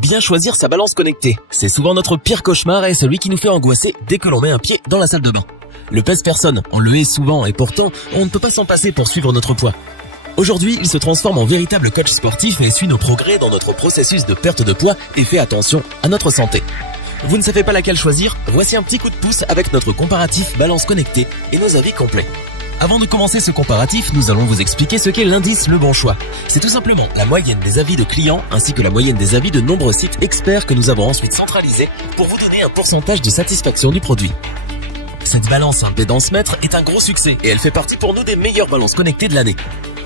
Bien choisir sa balance connectée, c'est souvent notre pire cauchemar et celui qui nous fait angoisser dès que l'on met un pied dans la salle de bain. Le pèse-personne, on le hait souvent et pourtant, on ne peut pas s'en passer pour suivre notre poids. Aujourd'hui, il se transforme en véritable coach sportif et suit nos progrès dans notre processus de perte de poids et fait attention à notre santé. Vous ne savez pas laquelle choisir? Voici un petit coup de pouce avec notre comparatif balance connectée et nos avis complets. Avant de commencer ce comparatif, nous allons vous expliquer ce qu'est l'indice Le Bon Choix. C'est tout simplement la moyenne des avis de clients ainsi que la moyenne des avis de nombreux sites experts que nous avons ensuite centralisés pour vous donner un pourcentage de satisfaction du produit. Cette balance impédance mètre est un gros succès et elle fait partie pour nous des meilleures balances connectées de l'année.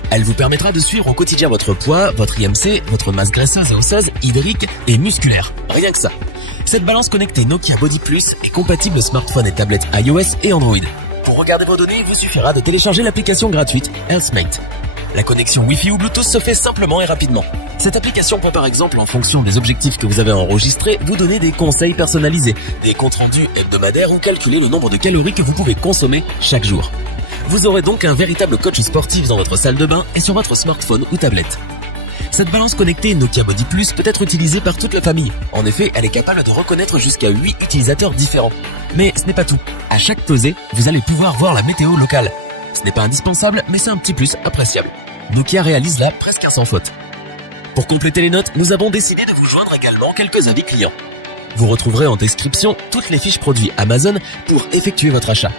Elle vous permettra de suivre au quotidien votre poids, votre IMC, votre masse graisseuse et osseuse, hydrique et musculaire. Rien que ça. Cette balance connectée Nokia Body Plus est compatible smartphone et tablette iOS et Android. Pour regarder vos données, il vous suffira de télécharger l'application gratuite Healthmate. La connexion Wi-Fi ou Bluetooth se fait simplement et rapidement. Cette application peut par exemple, en fonction des objectifs que vous avez enregistrés, vous donner des conseils personnalisés, des comptes rendus hebdomadaires ou calculer le nombre de calories que vous pouvez consommer chaque jour. Vous aurez donc un véritable coach sportif dans votre salle de bain et sur votre smartphone ou tablette. Cette balance connectée Nokia Body Plus peut être utilisée par toute la famille. En effet, elle est capable de reconnaître jusqu'à 8 utilisateurs différents. Mais ce n'est pas tout. À chaque pesée, vous allez pouvoir voir la météo locale. Ce n'est pas indispensable, mais c'est un petit plus appréciable. Nokia réalise là presque sans faute. Pour compléter les notes, nous avons décidé de vous joindre également quelques avis clients. Vous retrouverez en description toutes les fiches produits Amazon pour effectuer votre achat.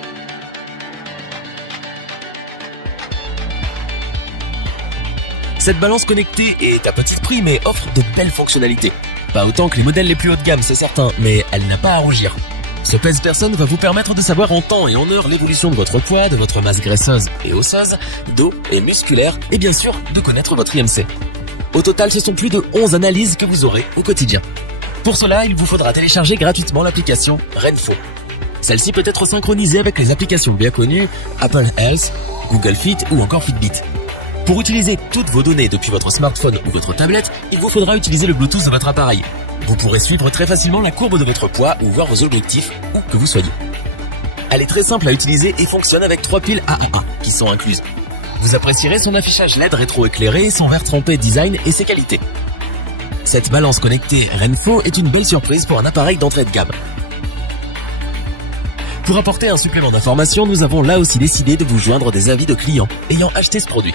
Cette balance connectée est à petit prix mais offre de belles fonctionnalités. Pas autant que les modèles les plus haut de gamme, c'est certain, mais elle n'a pas à rougir. Ce pèse-personne va vous permettre de savoir en temps et en heure l'évolution de votre poids, de votre masse graisseuse et osseuse, d'eau et musculaire, et bien sûr de connaître votre IMC. Au total, ce sont plus de 11 analyses que vous aurez au quotidien. Pour cela, il vous faudra télécharger gratuitement l'application Renfo. Celle-ci peut être synchronisée avec les applications bien connues Apple Health, Google Fit ou encore Fitbit. Pour utiliser toutes vos données depuis votre smartphone ou votre tablette, il vous faudra utiliser le Bluetooth de votre appareil. Vous pourrez suivre très facilement la courbe de votre poids ou voir vos objectifs où que vous soyez. Elle est très simple à utiliser et fonctionne avec 3 piles AA1 qui sont incluses. Vous apprécierez son affichage LED rétro-éclairé, son verre trempé design et ses qualités. Cette balance connectée Renfo est une belle surprise pour un appareil d'entrée de gamme. Pour apporter un supplément d'information, nous avons là aussi décidé de vous joindre des avis de clients ayant acheté ce produit.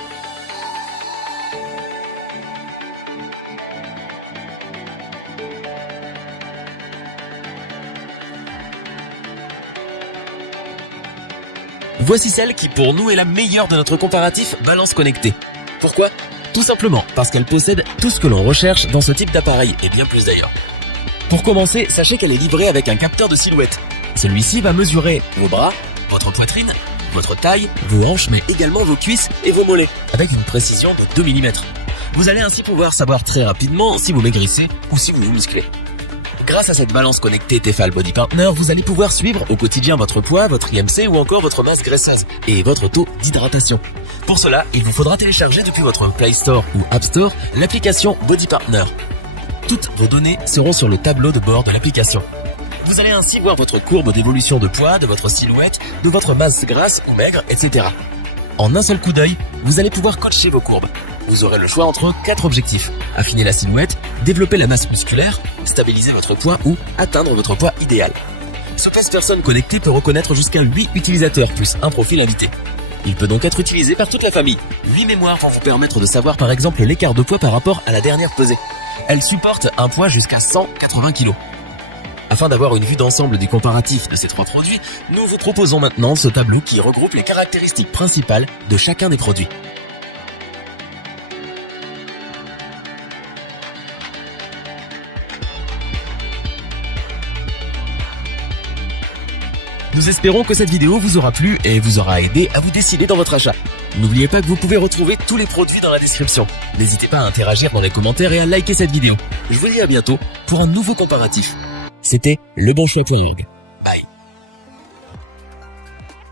Voici celle qui pour nous est la meilleure de notre comparatif balance connectée. Pourquoi? Tout simplement parce qu'elle possède tout ce que l'on recherche dans ce type d'appareil et bien plus d'ailleurs. Pour commencer, sachez qu'elle est livrée avec un capteur de silhouette. Celui-ci va mesurer vos bras, votre poitrine, votre taille, vos hanches mais également vos cuisses et vos mollets avec une précision de 2 mm. Vous allez ainsi pouvoir savoir très rapidement si vous maigrissez ou si vous vous musclez. Grâce à cette balance connectée Tefal Body Partner, vous allez pouvoir suivre au quotidien votre poids, votre IMC ou encore votre masse graisseuse et votre taux d'hydratation. Pour cela, il vous faudra télécharger depuis votre Play Store ou App Store l'application Body Partner. Toutes vos données seront sur le tableau de bord de l'application. Vous allez ainsi voir votre courbe d'évolution de poids, de votre silhouette, de votre masse grasse ou maigre, etc. En un seul coup d'œil, vous allez pouvoir coacher vos courbes. Vous aurez le choix entre 4 objectifs. Affiner la silhouette, développer la masse musculaire, stabiliser votre poids ou atteindre votre poids idéal. Ce pèse-personne connecté peut reconnaître jusqu'à 8 utilisateurs plus un profil invité. Il peut donc être utilisé par toute la famille. 8 mémoires vont vous permettre de savoir par exemple l'écart de poids par rapport à la dernière pesée. Elle supporte un poids jusqu'à 180 kg. Afin d'avoir une vue d'ensemble du comparatif de ces 3 produits, nous vous proposons maintenant ce tableau qui regroupe les caractéristiques principales de chacun des produits. Nous espérons que cette vidéo vous aura plu et vous aura aidé à vous décider dans votre achat. N'oubliez pas que vous pouvez retrouver tous les produits dans la description. N'hésitez pas à interagir dans les commentaires et à liker cette vidéo. Je vous dis à bientôt pour un nouveau comparatif. C'était lebonchoix.org.